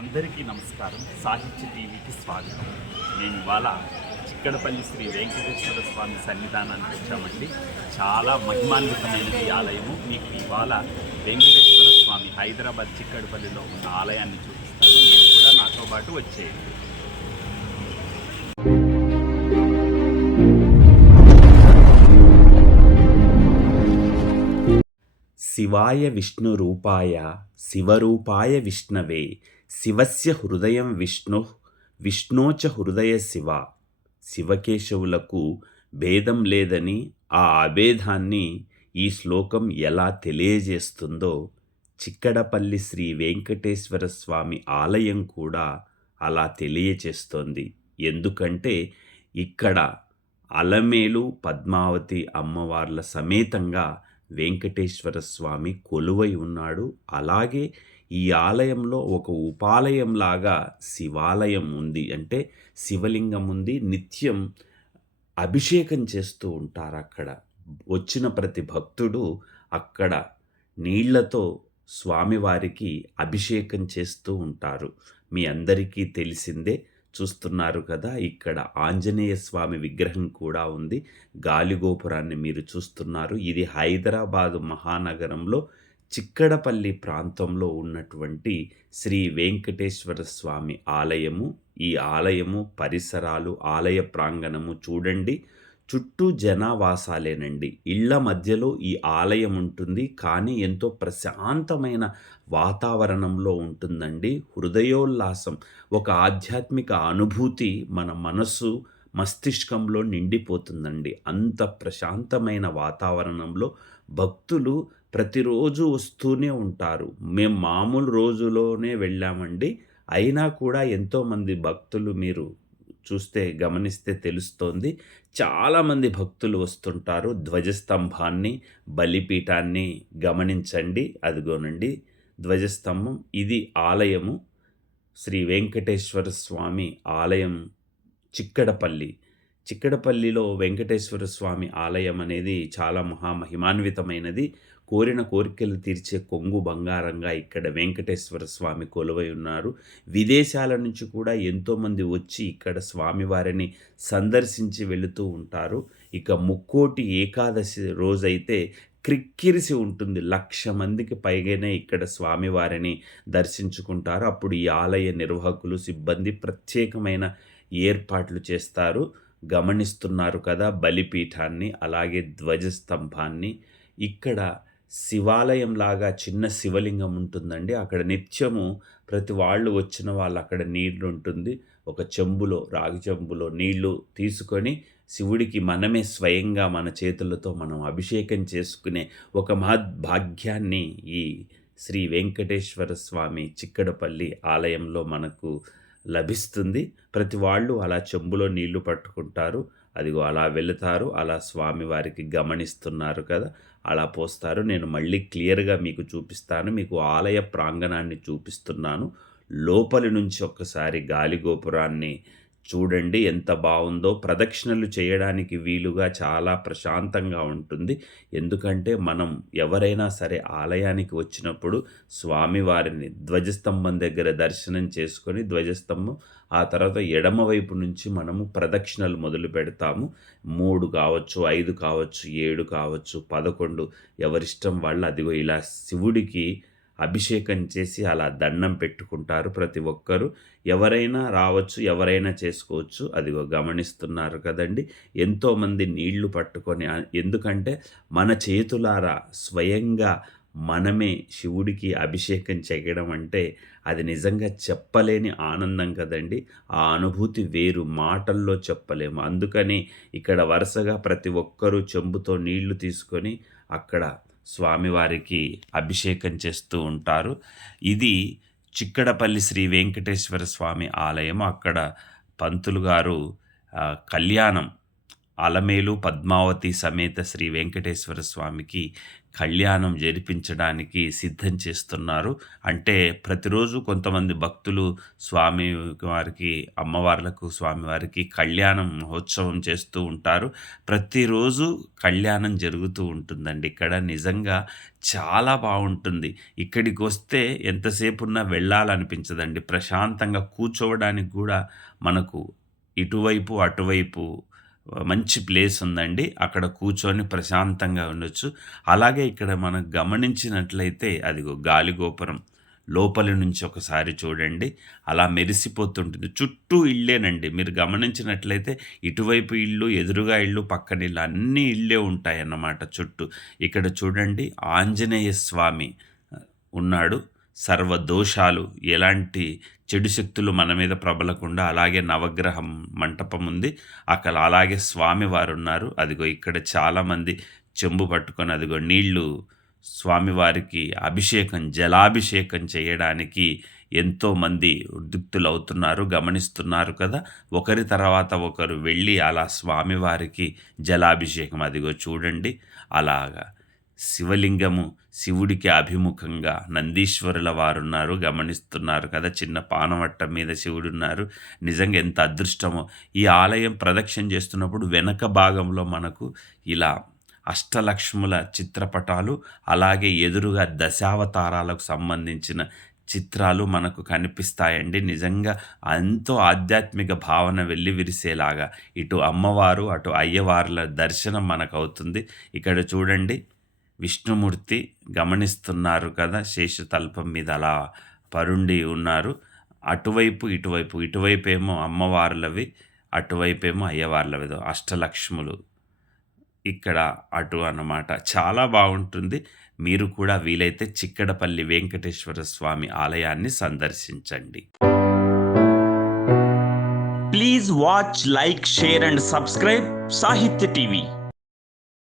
అందరికీ నమస్కారం. సాహిత్య టీవీకి స్వాగతం. నేను ఇవాళ చిక్కడపల్లి శ్రీ వెంకటేశ్వర స్వామి సన్నిధానానికి వచ్చామండి. చాలా మహిమాన్వితమైన ఈ ఆలయము. మీకు ఇవాళ వెంకటేశ్వర స్వామి హైదరాబాద్ చిక్కడపల్లిలో ఉన్న ఆలయాన్ని చూపిస్తాను. మీరు కూడా నాతో పాటు వచ్చేయండి. శివాయ విష్ణు రూపాయ శివరూపాయ విష్ణవే శివస్య హృదయం విష్ణు విష్ణోచ హృదయ శివ. శివకేశవులకు భేదం లేదని ఆ అభేదాన్ని ఈ శ్లోకం ఎలా తెలియజేస్తుందో చిక్కడపల్లి శ్రీ వెంకటేశ్వర స్వామి ఆలయం కూడా అలా తెలియచేస్తోంది ఎందుకంటే ఇక్కడ అలమేలు పద్మావతి అమ్మవార్ల సమేతంగా వెంకటేశ్వర స్వామి కొలువై ఉన్నాడు. అలాగే ఈ ఆలయంలో ఒక ఉపాలయంలాగా శివాలయం ఉంది. అంటే శివలింగం ఉంది. నిత్యం అభిషేకం చేస్తూ ఉంటారు అక్కడ. వచ్చిన ప్రతి భక్తుడు అక్కడ నీళ్ళతో స్వామివారికి అభిషేకం చేస్తూ ఉంటారు. మీ అందరికీ తెలిసిందే. చూస్తున్నారు కదా ఇక్కడ ఆంజనేయ స్వామి విగ్రహం కూడా ఉంది. గాలిగోపురాన్ని మీరు చూస్తున్నారు. ఇది హైదరాబాదు మహానగరంలో చిక్కడపల్లి ప్రాంతంలో ఉన్నటువంటి శ్రీ వెంకటేశ్వర స్వామి ఆలయము. ఈ ఆలయము పరిసరాలు ఆలయ ప్రాంగణము చూడండి. చుట్టూ జనావాసాలేనండి. ఇళ్ళ మధ్యలో ఈ ఆలయం ఉంటుంది. కానీ ఎంతో ప్రశాంతమైన వాతావరణంలో ఉంటుందండి. హృదయోల్లాసం ఒక ఆధ్యాత్మిక అనుభూతి మన మనస్సు మస్తిష్కంలో నిండిపోతుందండి. అంత ప్రశాంతమైన వాతావరణంలో భక్తులు ప్రతిరోజు వస్తూనే ఉంటారు. మేము మామూలు రోజులోనే వెళ్ళామండి. అయినా కూడా ఎంతోమంది భక్తులు మీరు చూస్తే గమనిస్తే తెలుస్తోంది. చాలామంది భక్తులు వస్తుంటారు. ధ్వజస్తంభాన్ని బలిపీఠాన్ని గమనించండి. అదిగోనండి ధ్వజస్తంభం. ఇది ఆలయము. శ్రీ వెంకటేశ్వర స్వామి ఆలయం చిక్కడపల్లి. చిక్కడపల్లిలో వెంకటేశ్వర స్వామి ఆలయం అనేది చాలా మహామహిమాన్వితమైనది. కోరిన కోరికలు తీర్చే కొంగు బంగారంగా ఇక్కడ వెంకటేశ్వర స్వామి కొలువై ఉన్నారు. విదేశాల నుంచి కూడా ఎంతోమంది వచ్చి ఇక్కడ స్వామివారిని సందర్శించి వెళుతూ ఉంటారు. ఇక ముక్కోటి ఏకాదశి రోజైతే క్రిక్కిరిసి ఉంటుంది. లక్ష మందికి పైగానే ఇక్కడ స్వామివారిని దర్శించుకుంటారు. అప్పుడు ఈ ఆలయ నిర్వాహకులు సిబ్బంది ప్రత్యేకమైన ఏర్పాట్లు చేస్తారు. గమనిస్తున్నారు కదా బలిపీఠాన్ని అలాగే ధ్వజస్తంభాన్ని. ఇక్కడ శివాలయంలాగా చిన్న శివలింగం ఉంటుందండి. అక్కడ నిత్యము ప్రతి వాళ్ళు వచ్చిన వాళ్ళు అక్కడ నీళ్ళు ఉంటుంది ఒక చెంబులో రాగి చెంబులో నీళ్ళు తీసుకొని శివుడికి మనమే స్వయంగా మన చేతులతో మనం అభిషేకం చేసుకునే ఒక మహద్భాగ్యాన్ని ఈ శ్రీ వెంకటేశ్వర స్వామి చిక్కడపల్లి ఆలయంలో మనకు లభిస్తుంది. ప్రతి వాళ్ళు అలా చెంబులో నీళ్ళు పట్టుకుంటారు. అదిగో అలా వెళుతారు. అలా స్వామివారికి గమనిస్తున్నారు కదా. అలా పోస్తారు. నేను మళ్ళీ క్లియర్గా మీకు చూపిస్తాను. మీకు ఆలయ ప్రాంగణాన్ని చూపిస్తున్నాను. లోపలి నుంచి ఒక్కసారి గాలి గోపురాన్ని చూడండి ఎంత బాగుందో. ప్రదక్షిణలు చేయడానికి వీలుగా చాలా ప్రశాంతంగా ఉంటుంది. ఎందుకంటే మనం ఎవరైనా సరే ఆలయానికి వచ్చినప్పుడు స్వామివారిని ధ్వజస్తంభం దగ్గర దర్శనం చేసుకొని ధ్వజస్తంభం ఆ తర్వాత ఎడమ వైపు నుంచి మనము ప్రదక్షిణలు మొదలు పెడతాము. మూడు కావచ్చు ఐదు కావచ్చు ఏడు కావచ్చు పదకొండు ఎవరిష్టం వాళ్ళు అదిగో ఇలా శివుడికి అభిషేకం చేసి అలా దండం పెట్టుకుంటారు ప్రతి ఒక్కరూ. ఎవరైనా రావచ్చు ఎవరైనా చేసుకోవచ్చు అదిగో గమనిస్తున్నారు కదండి. ఎంతోమంది నీళ్ళు పట్టుకొని ఎందుకంటే మన చేతులారా స్వయంగా మనమే శివుడికి అభిషేకం చేయడం అంటే అది నిజంగా చెప్పలేని ఆనందం కదండి. ఆ అనుభూతి వేరు మాటల్లో చెప్పలేము. అందుకని ఇక్కడ వరుసగా ప్రతి ఒక్కరూ చెంబుతో నీళ్ళు తీసుకొని అక్కడ స్వామివారికి అభిషేకం చేస్తూ ఉంటారు. ఇది చిక్కడపల్లి శ్రీ వెంకటేశ్వర స్వామి ఆలయం. అక్కడ పంతులు గారు కళ్యాణం అలమేలు పద్మావతి సమేత శ్రీ వెంకటేశ్వర స్వామికి కళ్యాణం జరిపించడానికి సిద్ధం చేస్తున్నారు. అంటే ప్రతిరోజు కొంతమంది భక్తులు స్వామి వారికి అమ్మవార్లకు స్వామివారికి కళ్యాణం మహోత్సవం చేస్తూ ఉంటారు. ప్రతిరోజు కళ్యాణం జరుగుతూ ఉంటుందండి. ఇక్కడ నిజంగా చాలా బాగుంటుంది. ఇక్కడికి వస్తే ఎంతసేపు ఉన్నా వెళ్ళాలనిపించదండి. ప్రశాంతంగా కూర్చోవడానికి కూడా మనకు ఇటువైపు అటువైపు మంచి ప్లేస్ ఉందండి. అక్కడ కూర్చొని ప్రశాంతంగా ఉండొచ్చు. అలాగే ఇక్కడ మనం గమనించినట్లయితే అదిగో గాలిగోపురం లోపలి నుంచి ఒకసారి చూడండి. అలా మెరిసిపోతుంటుంది. చుట్టూ ఇళ్ళేనండి. మీరు గమనించినట్లయితే ఇటువైపు ఇల్లు ఎదురుగా ఇల్లు పక్కన ఇల్లు అన్ని ఇళ్ళే ఉంటాయి అన్నమాట చుట్టూ. ఇక్కడ చూడండి ఆంజనేయ స్వామి ఉన్నాడు. సర్వ దోషాలు ఎలాంటి చెడు శక్తులు మన మీద ప్రబలకుండా అలాగే నవగ్రహం మంటపం ఉంది. అక్కడ అలాగే స్వామివారు ఉన్నారు అదిగో ఇక్కడ చాలామంది చెంబు పట్టుకొని అదిగో నీళ్ళు స్వామివారికి అభిషేకం జలాభిషేకం చేయడానికి ఎంతోమంది ఉద్యుక్తులవుతున్నారు గమనిస్తున్నారు కదా. ఒకరి తర్వాత ఒకరు వెళ్ళి అలా స్వామివారికి జలాభిషేకం అదిగో చూడండి. అలాగా శివలింగము శివుడికి అభిముఖంగా నందీశ్వరుల వారున్నారు గమనిస్తున్నారు కదా చిన్న పానవట్ట మీద శివుడున్నారు. నిజంగా ఎంత అదృష్టమో. ఈ ఆలయం ప్రదక్షిణ చేస్తున్నప్పుడు వెనక భాగంలో మనకు ఇలా అష్టలక్ష్ముల చిత్రపటాలు అలాగే ఎదురుగా దశావతారాలకు సంబంధించిన చిత్రాలు మనకు కనిపిస్తాయండి. నిజంగా ఎంతో ఆధ్యాత్మిక భావన వెళ్ళి విరిసేలాగా ఇటు అమ్మవారు అటు అయ్యవార్ల దర్శనం మనకు అవుతుంది. ఇక్కడ చూడండి విష్ణుమూర్తి గమనిస్తున్నారు కదా శేషతల్పం మీద అలా పరుండి ఉన్నారు. అటువైపు ఇటువైపు ఇటువైపు ఏమో అమ్మవార్లవి అటువైపు ఏమో అయ్యవార్లవి అష్టలక్ష్ములు ఇక్కడ అటు అన్నమాట. చాలా బాగుంటుంది. మీరు కూడా వీలైతే చిక్కడపల్లి వెంకటేశ్వర స్వామి ఆలయాన్ని సందర్శించండి. Please watch like share and subscribe Sahitya TV